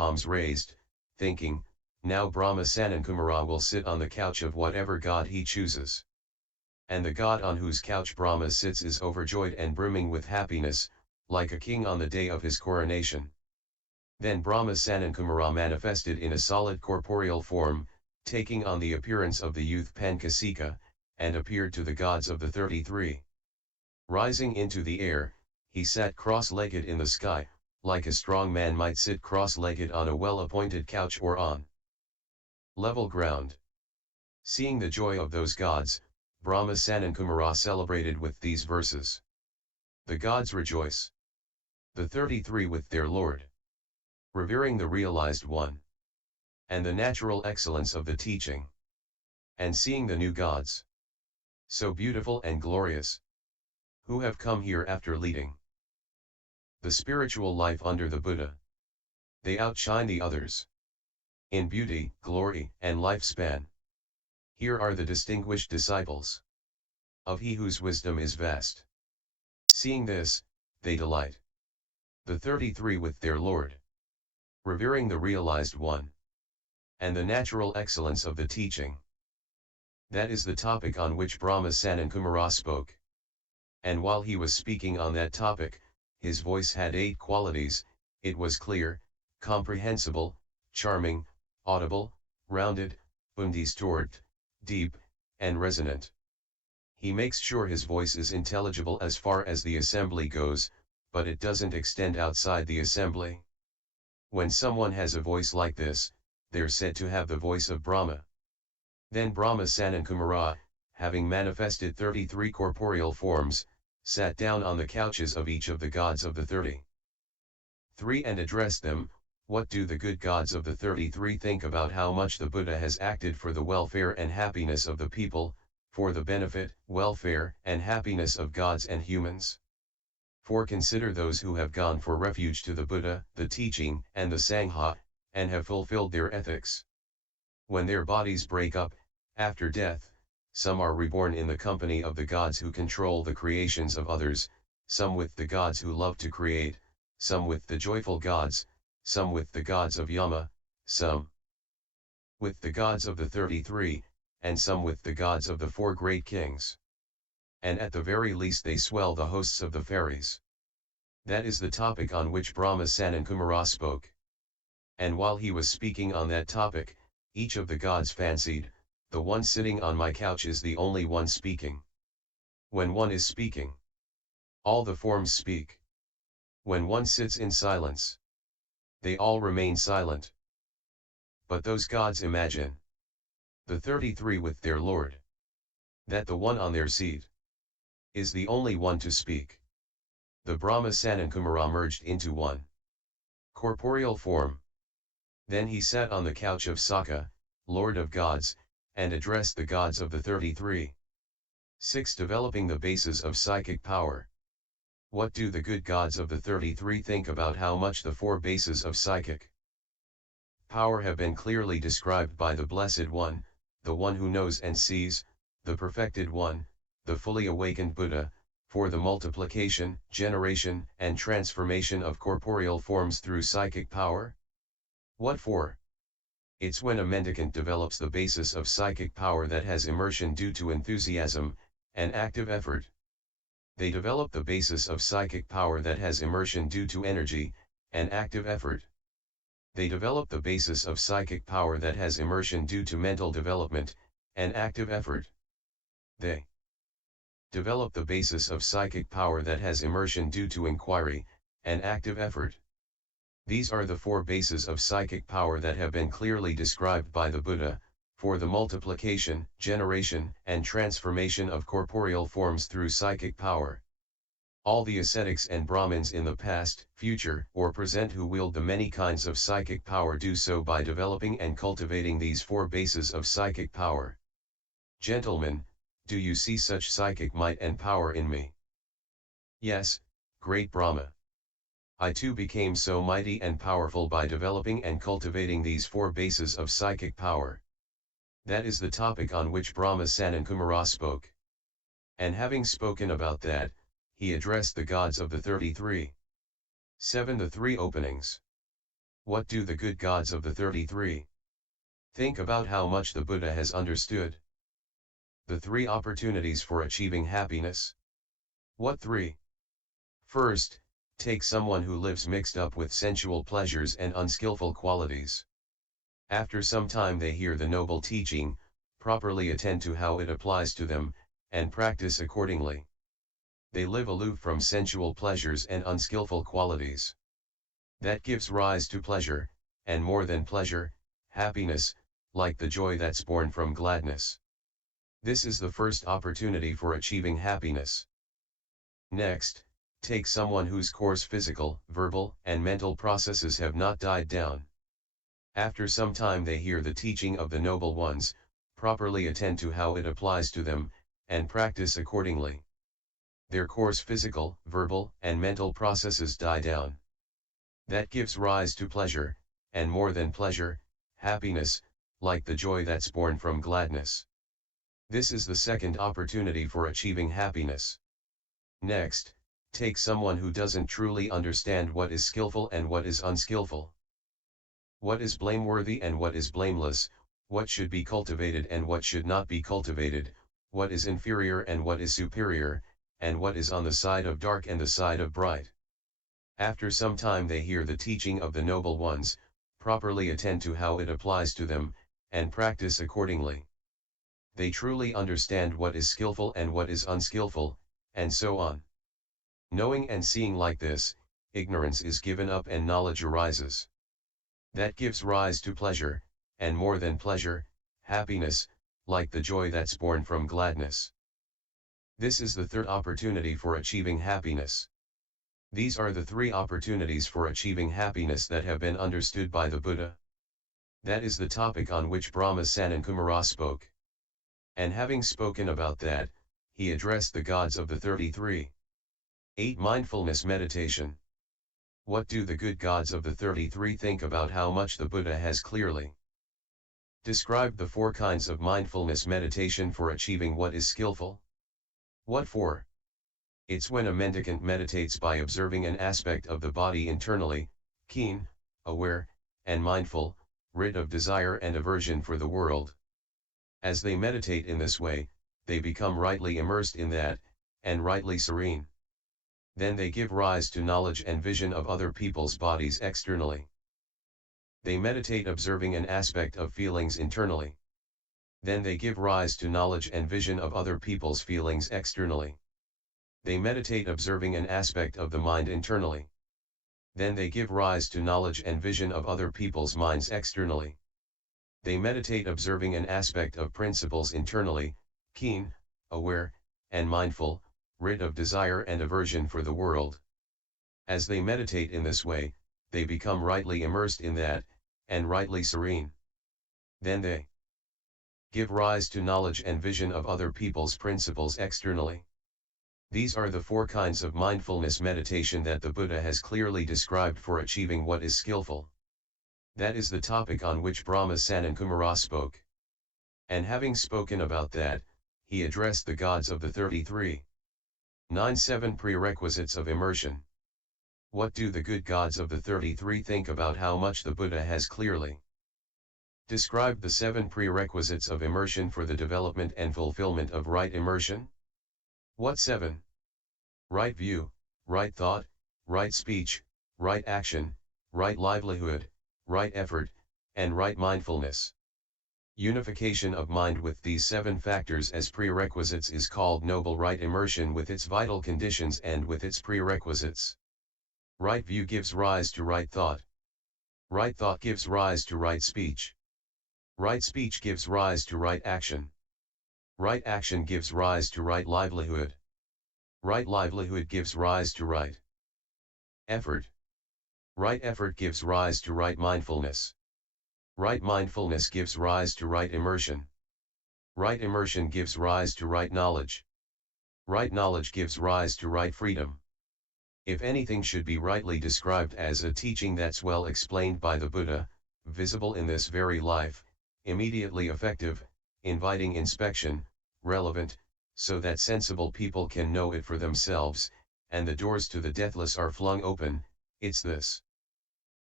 palms raised, thinking, now Brahma Sanankumara will sit on the couch of whatever god he chooses. And the god on whose couch Brahma sits is overjoyed and brimming with happiness, like a king on the day of his coronation. Then Brahma Sanankumara manifested in a solid corporeal form, taking on the appearance of the youth Pankasika, and appeared to the gods of the 33. Rising into the air, he sat cross-legged in the sky, like a strong man might sit cross-legged on a well-appointed couch or on level ground. Seeing the joy of those gods, Brahma Sanankumara celebrated with these verses. The gods rejoice. The 33 with their Lord. Revering the realized one. And the natural excellence of the teaching. And seeing the new gods. So beautiful and glorious. Who have come here after leading the spiritual life under the Buddha. They outshine the others. In beauty, glory, and lifespan. Here are the distinguished disciples of he whose wisdom is vast. Seeing this, they delight. The 33 with their Lord. Revering the realized one. And the natural excellence of the teaching. That is the topic on which Brahma Sanankumara spoke. And while he was speaking on that topic, his voice had 8 qualities. It was clear, comprehensible, charming, audible, rounded, undistorted, deep, and resonant. He makes sure his voice is intelligible as far as the assembly goes, but it doesn't extend outside the assembly. When someone has a voice like this, they're said to have the voice of Brahma. Then Brahma Sanankumara, having manifested 33 corporeal forms, sat down on the couches of each of the gods of the 33 and addressed them. What do the good gods of the 33 think about how much the Buddha has acted for the welfare and happiness of the people, for the benefit, welfare, and happiness of gods and humans? For consider those who have gone for refuge to the Buddha, the teaching, and the Sangha, and have fulfilled their ethics. When their bodies break up, after death, some are reborn in the company of the gods who control the creations of others, some with the gods who love to create, some with the joyful gods, some with the gods of Yama, some with the gods of the 33, and some with the gods of the 4 great kings. And at the very least they swell the hosts of the fairies. That is the topic on which Brahma Sanankumara spoke. And while he was speaking on that topic, each of the gods fancied, the one sitting on my couch is the only one speaking. When one is speaking, all the forms speak. When one sits in silence, they all remain silent. But those gods imagine, the 33 with their Lord, that the one on their seat is the only one to speak. The Brahma Sanankumara merged into one corporeal form. Then he sat on the couch of Sakka, Lord of gods, and addressed the gods of the 33. 6. Developing the bases of psychic power. What do the good gods of the 33 think about how much the 4 bases of psychic power have been clearly described by the Blessed One, the one who knows and sees, the perfected one, the fully awakened Buddha, for the multiplication, generation, and transformation of corporeal forms through psychic power? What for? It's when a mendicant develops the basis of psychic power that has immersion due to enthusiasm, and active effort. They develop the basis of psychic power that has immersion due to energy, and active effort. They develop the basis of psychic power that has immersion due to mental development, and active effort. They develop the basis of psychic power that has immersion due to inquiry, and active effort. These are the 4 bases of psychic power that have been clearly described by the Buddha, for the multiplication, generation, and transformation of corporeal forms through psychic power. All the ascetics and Brahmins in the past, future, or present who wield the many kinds of psychic power do so by developing and cultivating these 4 bases of psychic power. Gentlemen, do you see such psychic might and power in me? Yes, great Brahma. I too became so mighty and powerful by developing and cultivating these 4 bases of psychic power. That is the topic on which Brahma Sanankumara spoke. And having spoken about that, he addressed the gods of the 33. 7. The 3 openings. What do the good gods of the 33 think about how much the Buddha has understood? The 3 opportunities for achieving happiness. What 3? First, take someone who lives mixed up with sensual pleasures and unskillful qualities. After some time they hear the noble teaching, properly attend to how it applies to them, and practice accordingly. They live aloof from sensual pleasures and unskillful qualities. That gives rise to pleasure, and more than pleasure, happiness, like the joy that's born from gladness. This is the first opportunity for achieving happiness. Next, take someone whose coarse physical, verbal, and mental processes have not died down. After some time they hear the teaching of the noble ones, properly attend to how it applies to them, and practice accordingly. Their coarse physical, verbal, and mental processes die down. That gives rise to pleasure, and more than pleasure, happiness, like the joy that's born from gladness. This is the second opportunity for achieving happiness. Next, take someone who doesn't truly understand what is skillful and what is unskillful. What is blameworthy and what is blameless, what should be cultivated and what should not be cultivated, what is inferior and what is superior, and what is on the side of dark and the side of bright. After some time they hear the teaching of the noble ones, properly attend to how it applies to them, and practice accordingly. They truly understand what is skillful and what is unskillful, and so on. Knowing and seeing like this, ignorance is given up and knowledge arises. That gives rise to pleasure, and more than pleasure, happiness, like the joy that's born from gladness. This is the third opportunity for achieving happiness. These are the 3 opportunities for achieving happiness that have been understood by the Buddha. That is the topic on which Brahma Sanankumara spoke. And having spoken about that, he addressed the gods of the 33. 8. Mindfulness meditation. What do the good gods of the 33 think about how much the Buddha has clearly described the 4 kinds of mindfulness meditation for achieving what is skillful? What for? It's when a mendicant meditates by observing an aspect of the body internally, keen, aware, and mindful, rid of desire and aversion for the world. As they meditate in this way, they become rightly immersed in that, and rightly serene. Then they give rise to knowledge and vision of other people's bodies externally. They meditate observing an aspect of feelings internally. Then they give rise to knowledge and vision of other people's feelings externally. They meditate observing an aspect of the mind internally. Then they give rise to knowledge and vision of other people's minds externally. They meditate observing an aspect of principles internally, keen, aware, and mindful, rid of desire and aversion for the world. As they meditate in this way, they become rightly immersed in that, and rightly serene. Then they give rise to knowledge and vision of other people's principles externally. These are the 4 kinds of mindfulness meditation that the Buddha has clearly described for achieving what is skillful. That is the topic on which Brahma Sanankumara spoke. And having spoken about that, he addressed the gods of the 33. 9. 7 Prerequisites of immersion. What do the good gods of the 33 think about how much the Buddha has clearly described the 7 prerequisites of immersion for the development and fulfillment of right immersion? What 7? Right view, right thought, right speech, right action, right livelihood, right effort, and right mindfulness. Unification of mind with these 7 factors as prerequisites is called noble right immersion with its vital conditions and with its prerequisites. Right view gives rise to right thought. Right thought gives rise to right speech. Right speech gives rise to right action. Right action gives rise to right livelihood. Right livelihood gives rise to right effort. Right effort gives rise to right mindfulness. Right mindfulness gives rise to right immersion. Right immersion gives rise to right knowledge. Right knowledge gives rise to right freedom. If anything should be rightly described as a teaching that's well explained by the Buddha, visible in this very life, immediately effective, inviting inspection, relevant, so that sensible people can know it for themselves, and the doors to the deathless are flung open, it's this.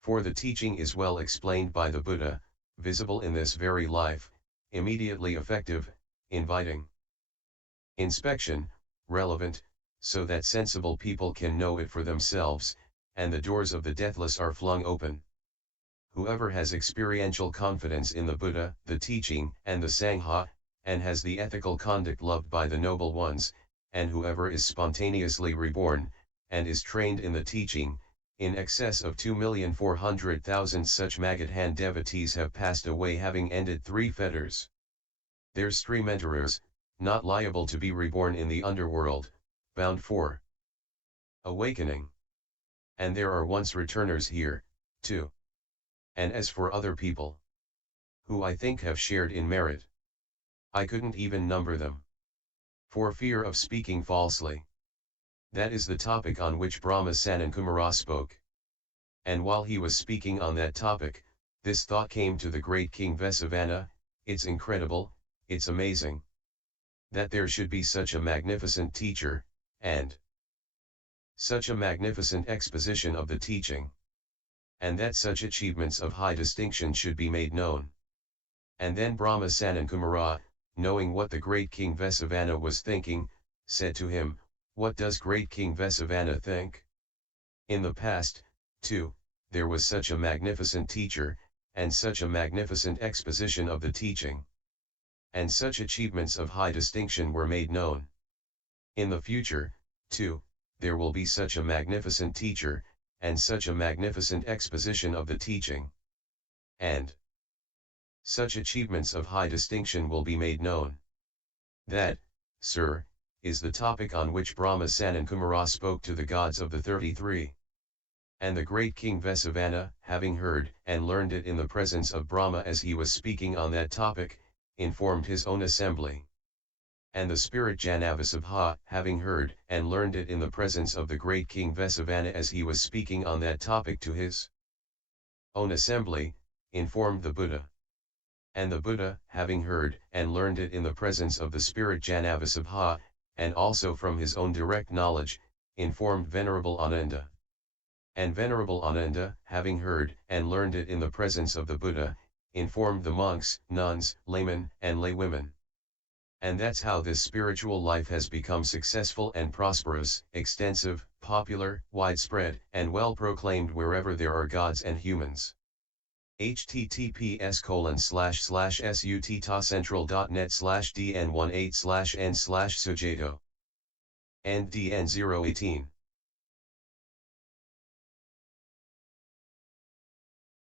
For the teaching is well explained by the Buddha, visible in this very life, immediately effective, inviting inspection, relevant, so that sensible people can know it for themselves, and the doors of the deathless are flung open. Whoever has experiential confidence in the Buddha, the teaching, and the Sangha, and has the ethical conduct loved by the noble ones, and whoever is spontaneously reborn, and is trained in the teaching, in excess of 2,400,000 such Magadhan devotees have passed away, having ended 3 fetters. There's 3 mentorers, not liable to be reborn in the underworld, bound for awakening. And there are once returners here, too. And as for other people, who I think have shared in merit, I couldn't even number them, for fear of speaking falsely. That is the topic on which Brahma Sanankumara spoke. And while he was speaking on that topic, this thought came to the great King Vessavana: it's incredible, it's amazing, that there should be such a magnificent teacher, and such a magnificent exposition of the teaching, and that such achievements of high distinction should be made known. And then Brahma Sanankumara, knowing what the great King Vessavana was thinking, said to him, "What does great King Vessavana think? In the past, too, there was such a magnificent teacher, and such a magnificent exposition of the teaching, and such achievements of high distinction were made known. In the future, too, there will be such a magnificent teacher, and such a magnificent exposition of the teaching, and such achievements of high distinction will be made known." That, sir, is the topic on which Brahma Sanankumara spoke to the gods of the 33. And the great King Vessavana, having heard and learned it in the presence of Brahma as he was speaking on that topic, informed his own assembly. And the spirit Janavasabha, having heard and learned it in the presence of the great King Vessavana as he was speaking on that topic to his own assembly, informed the Buddha. And the Buddha, having heard and learned it in the presence of the spirit Janavasabha, and also from his own direct knowledge, informed Venerable Ananda. And Venerable Ananda, having heard and learned it in the presence of the Buddha, informed the monks, nuns, laymen, and laywomen. And that's how this spiritual life has become successful and prosperous, extensive, popular, widespread, and well proclaimed wherever there are gods and humans. https://suttacentral.net/dn18/n/sujato and dn018